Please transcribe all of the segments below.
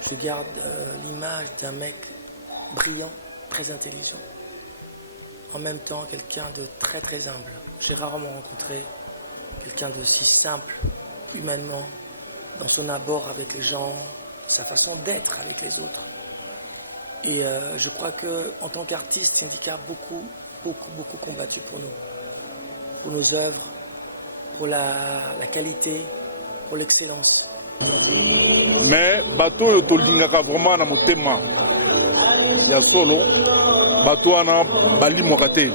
je garde l'image d'un mec brillant, très intelligent. En même temps, quelqu'un de très très humble. J'ai rarement rencontré quelqu'un d'aussi simple, humainement, dans son abord avec les gens, sa façon d'être avec les autres. Et je crois qu'en tant qu'artiste, Syndicat a beaucoup combattu pour nos œuvres, pour la qualité, pour l'excellence. Mais bato oyo tolingaka vraiment na motema ya solo bato wana balimwaka te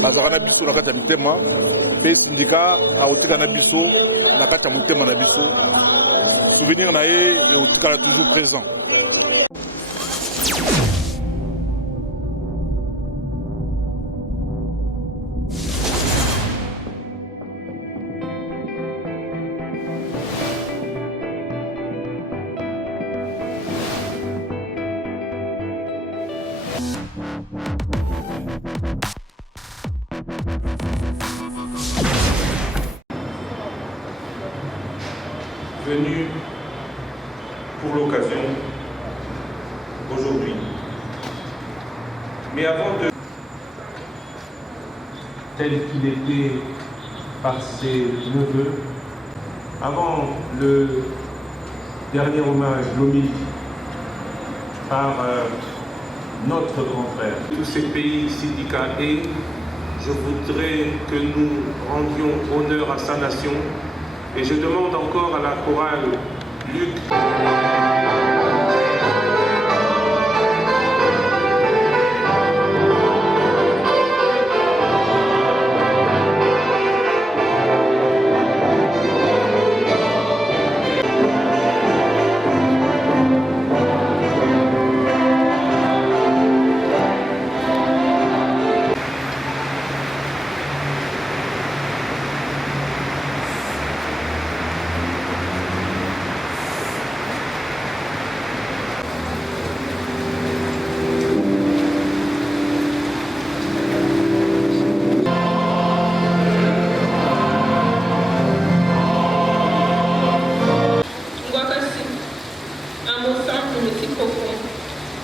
bazalaka na biso na kati ya mitema mpe Syndicat akotika na biso na kati ya motema na biso souvenir na ye ekotikala toujours présent. Venu pour l'occasion aujourd'hui. Mais avant de... tel qu'il était par ses neveux, avant le dernier hommage, l'homélie, par notre grand frère. Tous ces pays Syndicat et je voudrais que nous rendions honneur à sa nation. Et je demande encore à la chorale Luc.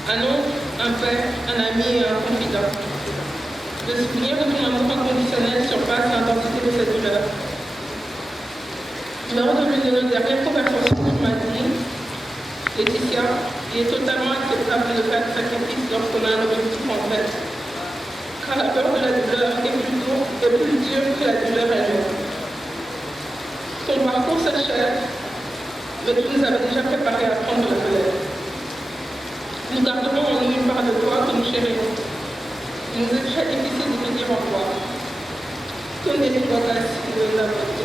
Un oncle, un père, un ami et un confident. Le souvenir de ton amour inconditionnel surpasse l'intensité de cette douleur. Lors de l'une de nos dernières conversations sur ma vie, Laetitia, il est totalement acceptable de faire des sacrifices lorsqu'on a un objectif en tête. Car la peur de la douleur est plus dure que la douleur elle-même. Ton parcours s'achève, mais tu nous avais déjà préparé à prendre la relève. Nous garderons en nous une part de toi que nous chérissons. Il nous est très difficile de te dire au revoir. Tenez les doigts assis de la beauté.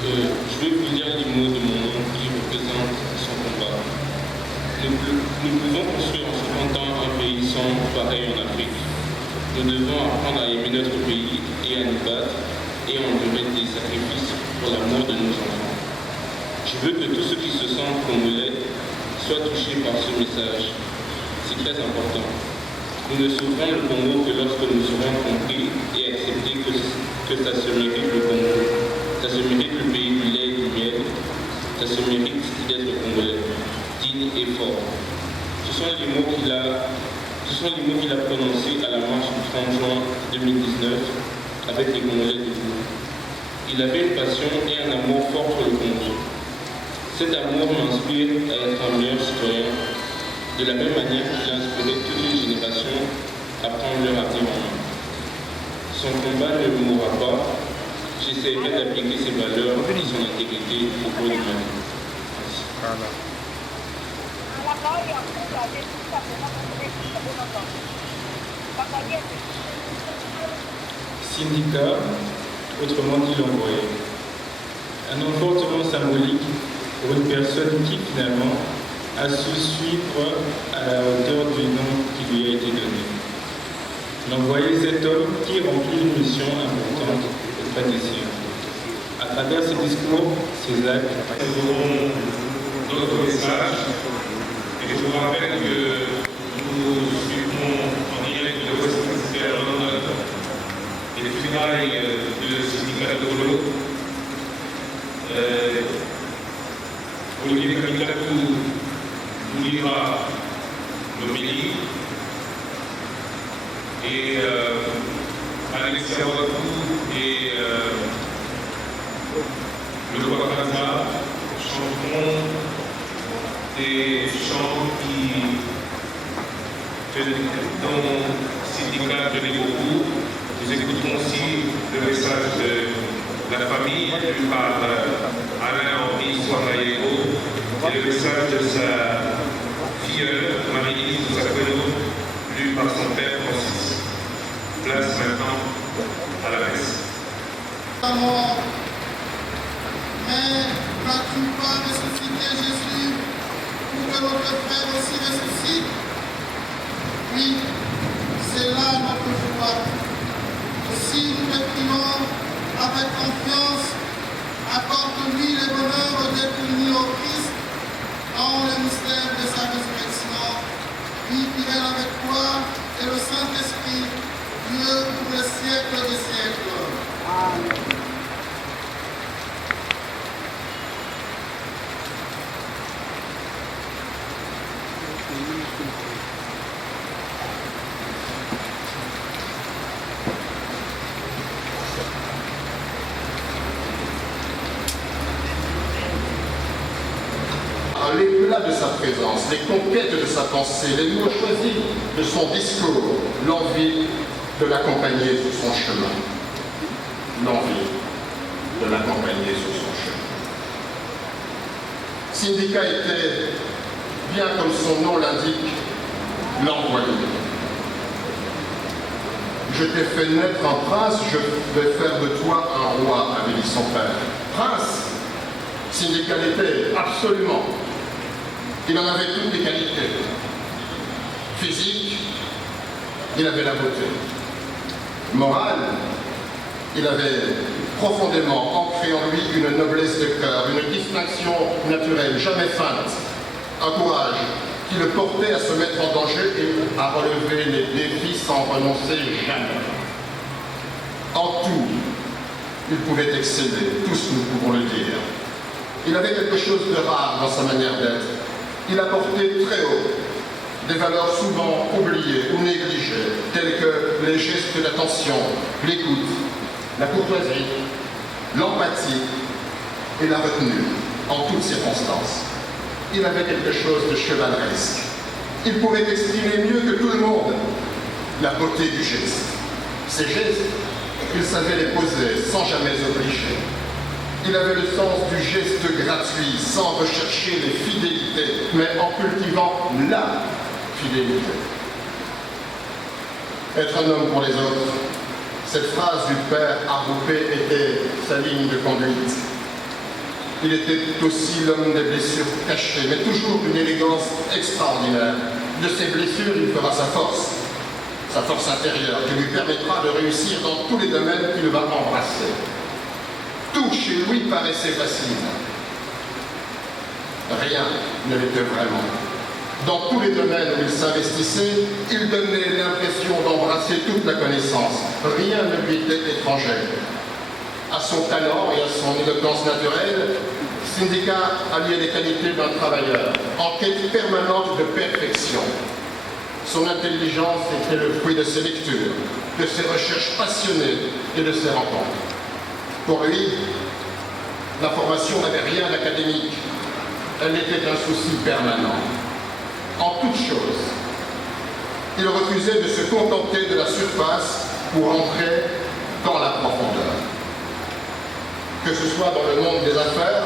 Je vais vous lire les mots de mon oncle qui représente son combat. Nous pouvons construire en 50 ans un pays sans pareil en Afrique. Nous devons apprendre à aimer notre pays et à nous battre et endurer des sacrifices pour l'amour de nos enfants. Je veux que tous ceux qui se sentent congolais soient touchés par ce message. C'est très important. Nous ne sauverons le Congo que lorsque nous aurons compris et accepté que ça se mérite le Congo. Ça se mérite le pays du lait et du miel. Ça se mérite d'être congolais, digne et fort. Ce sont les mots qu'il a prononcés à la marche du 30 juin 2019 avec les Congolais debout. Il avait une passion et un amour fort pour le Congo. Cet amour m'inspire à être un meilleur citoyen, de la même manière qu'il a inspiré toute une génération à prendre leur avenir en main. Son combat ne mourra pas. J'essaierai d'appliquer ses valeurs et son intégrité au cours de ma vie. Merci. Syndicat, autrement dit l'envoyé. Un nom fortement symbolique pour une personne qui finalement a su suivre à la hauteur du nom qui lui a été donné. L'envoyé, cet homme qui remplit une mission importante auprès des siens. À travers ses discours, ses actes, nous aurons d'autres messages. Et je vous rappelle que nous suivons en direct de Westminster à Londres. et les funérailles de Syndicat Tolo. Olivier Kamikatou nous lira l'homélie et Alexia Wakou et le roi Kaza chanteront des chants dont Syndicat de beaucoup. Nous écoutons aussi le message de la famille lu par Alain-Henri Soiraillero et le message de sa filleule, Marie-Lise Sakolo, lu par son père Francis. Place maintenant à la messe. Mais n'as-tu pas ressuscité Jésus pour que notre frère aussi ressuscite? Oui, c'est là notre joie. Si nous le prions avec confiance, accorde-lui les bonheurs d'être unis au Christ dans le mystère de sa résurrection. Lui qui règne avec toi et le Saint-Esprit, Dieu pour les siècles des siècles. Amen. L'éclat de sa présence, les conquêtes de sa pensée, les mots choisis de son discours, l'envie de l'accompagner sur son chemin. L'envie de l'accompagner sur son chemin. Syndicat était, bien comme son nom l'indique, l'envoyé. Je t'ai fait naître un prince, je vais faire de toi un roi, avait dit son père. Prince, Syndicat l'était, absolument. Il en avait toutes les qualités. Physique, il avait la beauté. Morale, il avait profondément ancré en lui une noblesse de cœur, une distinction naturelle, jamais feinte, un courage qui le portait à se mettre en danger et à relever les défis sans renoncer jamais. En tout, il pouvait exceller, tous nous pouvons le dire. Il avait quelque chose de rare dans sa manière d'être. Il apportait très haut des valeurs souvent oubliées ou négligées, telles que les gestes d'attention, l'écoute, la courtoisie, l'empathie et la retenue, en toutes circonstances. Il avait quelque chose de chevaleresque. Il pouvait exprimer mieux que tout le monde la beauté du geste. Ces gestes, il savait les poser sans jamais obliger. Il avait le sens du geste gratuit, sans rechercher les fidélités, mais en cultivant la fidélité. Être un homme pour les autres, cette phrase du père Arboupé était sa ligne de conduite. Il était aussi l'homme des blessures cachées, mais toujours d'une élégance extraordinaire. De ses blessures, il fera sa force intérieure, qui lui permettra de réussir dans tous les domaines qu'il va embrasser. Tout chez lui paraissait facile. Rien ne l'était vraiment. Dans tous les domaines où il s'investissait, il donnait l'impression d'embrasser toute la connaissance. Rien ne lui était étranger. À son talent et à son éloquence naturelle, Syndicat alliait les qualités d'un travailleur, en quête permanente de perfection. Son intelligence était le fruit de ses lectures, de ses recherches passionnées et de ses rencontres. Pour lui, la formation n'avait rien d'académique. Elle était un souci permanent. En toute chose, il refusait de se contenter de la surface pour entrer dans la profondeur. Que ce soit dans le monde des affaires,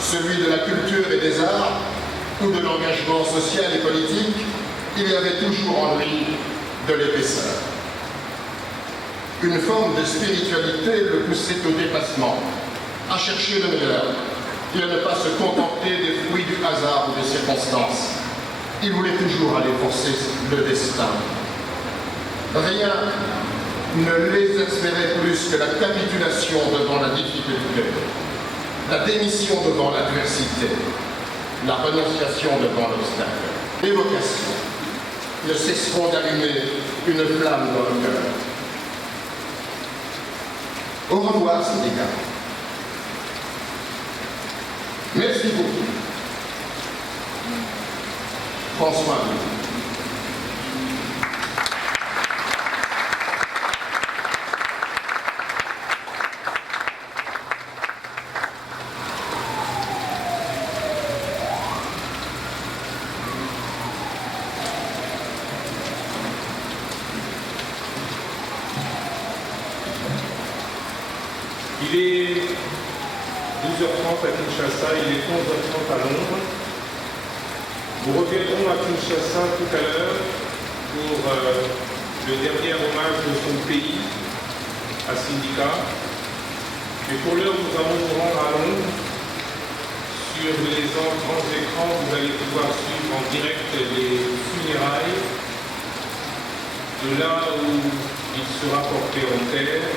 celui de la culture et des arts, ou de l'engagement social et politique, il y avait toujours en lui de l'épaisseur. Une forme de spiritualité le poussait au dépassement, à chercher le meilleur, et à ne pas se contenter des fruits du hasard ou des circonstances. Il voulait toujours aller forcer le destin. Rien ne les espérait plus que la capitulation devant la difficulté, la démission devant l'adversité, la renonciation devant l'obstacle. Les vocations ne cesseront d'allumer une flamme dans le cœur. Au revoir, syndicat. Merci beaucoup. François. Il est 12h30 à Kinshasa, il est 11h30 à Londres. Nous reviendrons à Kinshasa tout à l'heure pour le dernier hommage de son pays à Syndicat. Mais pour l'heure, nous allons nous rendre à Londres. Sur les grands écrans, vous allez pouvoir suivre en direct les funérailles de là où il sera porté en terre.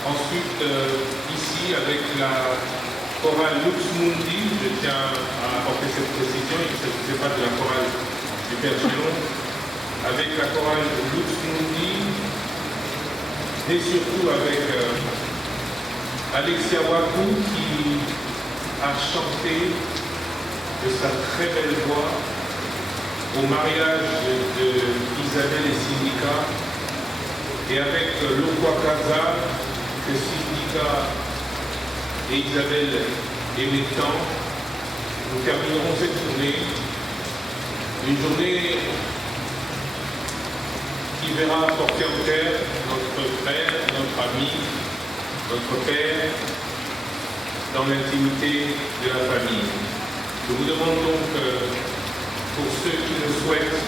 Ensuite, ici, avec la chorale Lux Mundi, je tiens à apporter cette précision, il ne s'agissait pas de la chorale du Père Gélon, avec la chorale Lux Mundi, et surtout avec Alexia Wakou qui a chanté de sa très belle voix au mariage d'Isabelle et Syndicat, et avec Lokwakaza, que Syndicat et Isabelle aimaient tant, nous terminerons cette journée, une journée qui verra porter en terre notre frère, notre ami, notre père, dans l'intimité de la famille. Je vous demande donc, pour ceux qui le souhaitent,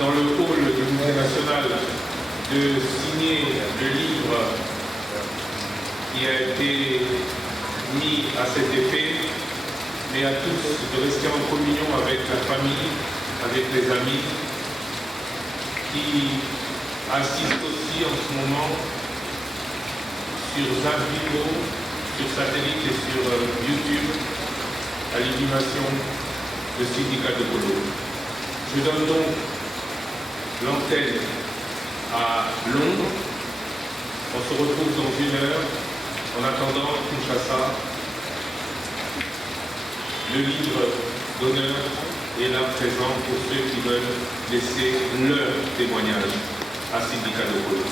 dans le hall du Musée national, de signer le livre qui a été mis à cet effet, mais à tous de rester en communion avec la famille, avec les amis, qui assistent aussi en ce moment sur Zavivo, sur satellite et sur YouTube, à l'inhumation de Syndicat de Golo. Je donne donc l'antenne à Londres. On se retrouve dans 1 heure. En attendant, Kinshasa, le livre d'honneur est là présent pour ceux qui veulent laisser leur témoignage à Syndicat de Golo.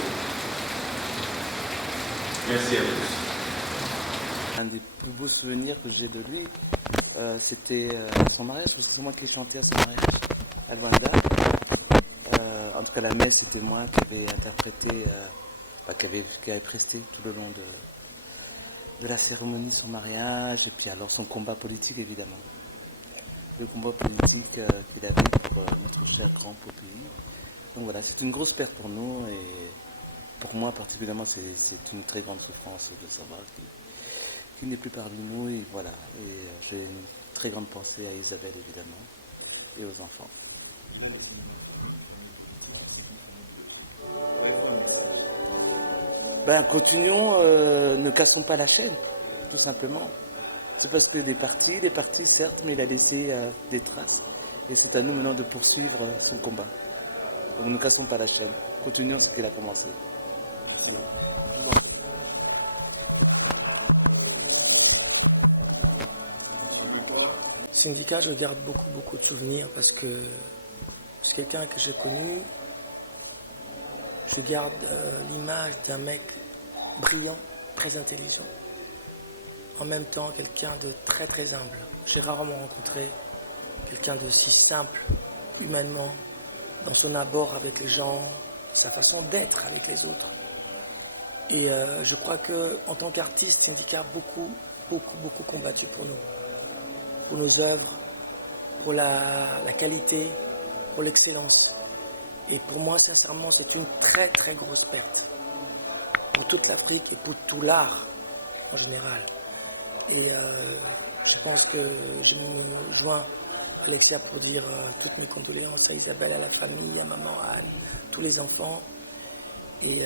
Merci à tous. Un des plus beaux souvenirs que j'ai de lui, c'était son mariage, parce que c'est moi qui ai chanté à son mariage à Luanda. En tout cas, la messe, c'était moi qui avais interprété, qui avait presté tout le long de la cérémonie son mariage, et puis alors son combat politique, évidemment. Le combat politique qu'il avait pour notre cher grand beau pays. Donc voilà, c'est une grosse perte pour nous, et pour moi particulièrement, c'est une très grande souffrance de savoir qu'il n'est plus parmi nous, et voilà. Et j'ai une très grande pensée à Isabelle, évidemment, et aux enfants. Ben, continuons, ne cassons pas la chaîne, tout simplement. C'est parce que il est parti certes, mais il a laissé des traces. Et c'est à nous maintenant de poursuivre son combat. Donc ne cassons pas la chaîne, continuons ce qu'il a commencé. Voilà. Syndicat, je garde beaucoup de souvenirs parce que c'est quelqu'un que j'ai connu. Je garde l'image d'un mec brillant, très intelligent. En même temps, quelqu'un de très humble. J'ai rarement rencontré quelqu'un d'aussi simple, humainement, dans son abord avec les gens, sa façon d'être avec les autres. Et je crois qu'en tant qu'artiste, Syndicat a beaucoup combattu pour nous. Pour nos œuvres, pour la qualité, pour l'excellence. Et pour moi, sincèrement, c'est une très grosse perte. Pour toute l'Afrique et pour tout l'art en général. Et je pense que je me joins à Alexia pour dire toutes mes condoléances à Isabelle, à la famille, à maman, à Anne, tous les enfants. Et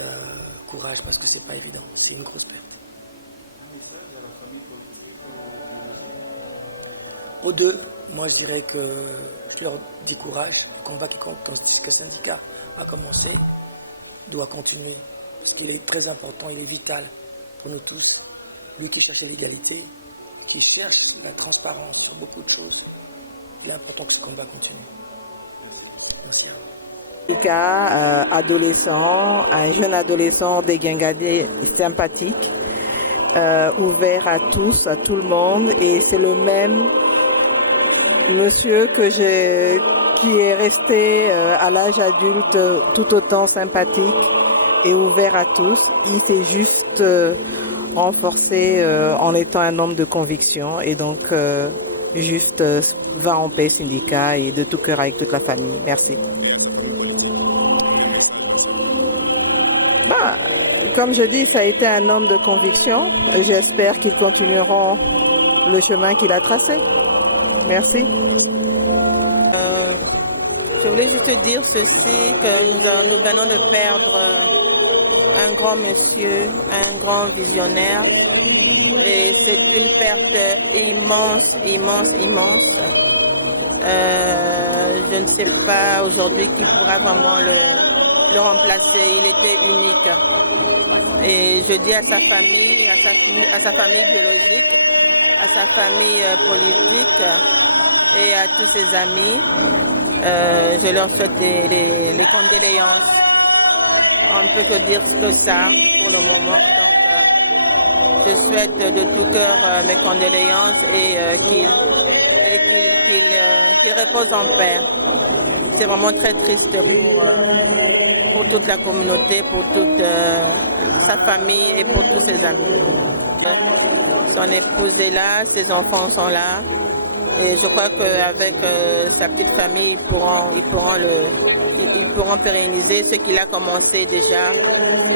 courage parce que c'est pas évident, c'est une grosse perte. Aux deux, moi je dirais que je leur dis courage, le combat qui compte, que Syndicat a commencé, doit continuer, parce qu'il est très important, il est vital pour nous tous. Lui qui cherchait l'égalité, qui cherche la transparence sur beaucoup de choses, il est important que ce combat continue. Merci à vous. Adolescent, un jeune adolescent dégingandé, sympathique, ouvert à tous, à tout le monde, et c'est le même monsieur qui est resté à l'âge adulte tout autant sympathique et ouvert à tous. Il s'est juste renforcé en étant un homme de conviction, et donc juste va en paix syndicat et de tout cœur avec toute la famille. Merci. Comme je dis, ça a été un homme de conviction. J'espère qu'ils continueront le chemin qu'il a tracé. Merci. Je voulais juste dire ceci, que nous venons de perdre un grand monsieur, un grand visionnaire. Et c'est une perte immense, immense, immense. Je ne sais pas aujourd'hui qui pourra vraiment le remplacer. Il était unique. Et je dis à sa famille, à sa famille biologique, à sa famille politique et à tous ses amis, je leur souhaite les condoléances. On ne peut que dire que ça pour le moment. Donc, je souhaite de tout cœur mes condoléances et qu'il repose en paix. C'est vraiment très triste pour toute la communauté, pour toute sa famille et pour tous ses amis. Son épouse est là, ses enfants sont là. Et je crois qu'avec sa petite famille, ils pourront pérenniser ce qu'il a commencé déjà.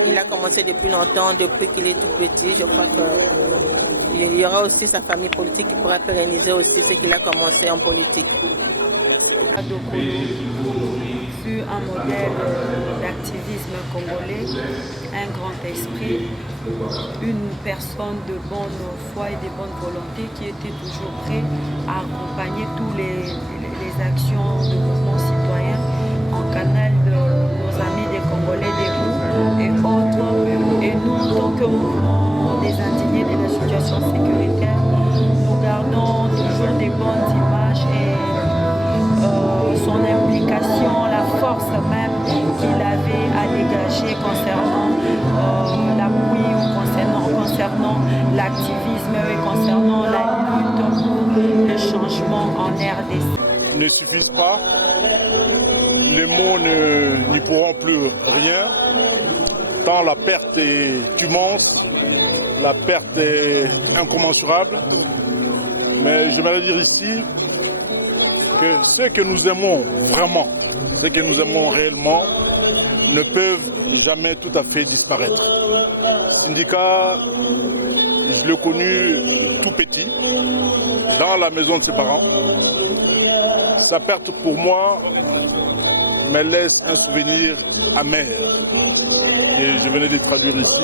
Il a commencé depuis longtemps, depuis qu'il est tout petit. Je crois qu'il y aura aussi sa famille politique qui pourra pérenniser aussi ce qu'il a commencé en politique. Adokolo fut un modèle d'activisme congolais, un grand esprit, une personne de bonne foi et de bonne volonté qui était toujours prêt à accompagner toutes les actions de mouvement citoyen en canal de nos amis des Congolais des Roues et autres. Et nous, en tant que mouvement des indignés de la situation sécuritaire, nous gardons toujours des bonnes images et son implication, la force même qu'il avait à dégager concernant l'appui ou concernant l'activisme et concernant la lutte pour le changement en RDC. Ne suffisent pas, les mots n'y pourront plus rien, tant la perte est immense, la perte est incommensurable, mais j'aimerais dire ici que ceux que nous aimons vraiment, ceux que nous aimons réellement, ne peuvent jamais tout à fait disparaître. Syndicat, je l'ai connu tout petit, dans la maison de ses parents. Sa perte pour moi me laisse un souvenir amer. Et je venais de traduire ici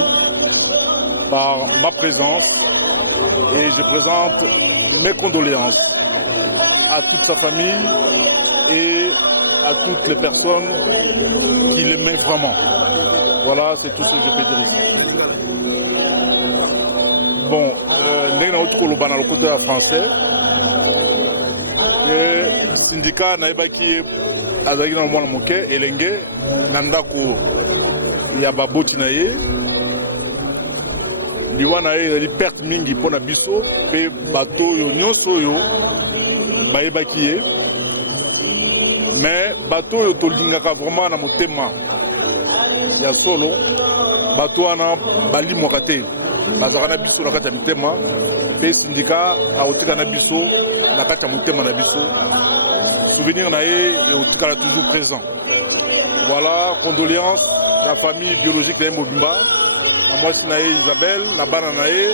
par ma présence. Et je présente mes condoléances à toute sa famille et à toutes les personnes qui l'aimaient vraiment. Voilà, c'est tout ce que je peux dire ici. Bon, le côté français, le syndicat Naibaki Azagina Mwana Moke, Elenge, Nandako Yababoti Naye, Liwana Eli perte mingi pona biso, pe bato yo nyonso yo, Baibaki mais bato yo tolingaka vraiment na motema ya solo bato wana bali mokate bazaka na biso na kati ya mitema pe syndicat aotika na biso na kati ya motema na biso souvenir na ye eotikala toujours présent. Voilà, condoléances la famille biologique na ye Mobimba, na mwasi na ye Isabelle, na bana na ye,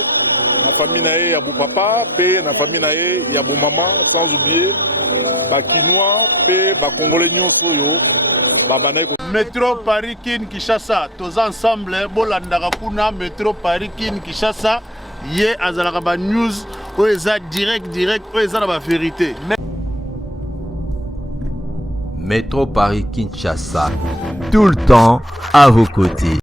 na famille na ye ya papa pe na famille na ye ya maman, sans oublier Bakinois pe Congolais nyonso yo babana ko Métro Paris Kin Kinshasa tous ensemble bolandaka kuna Métro Paris Kin Kinshasa ye azalaka ba news o eza direct o eza na ba vérité. Métro Paris Kinshasa tout le temps à vos côtés.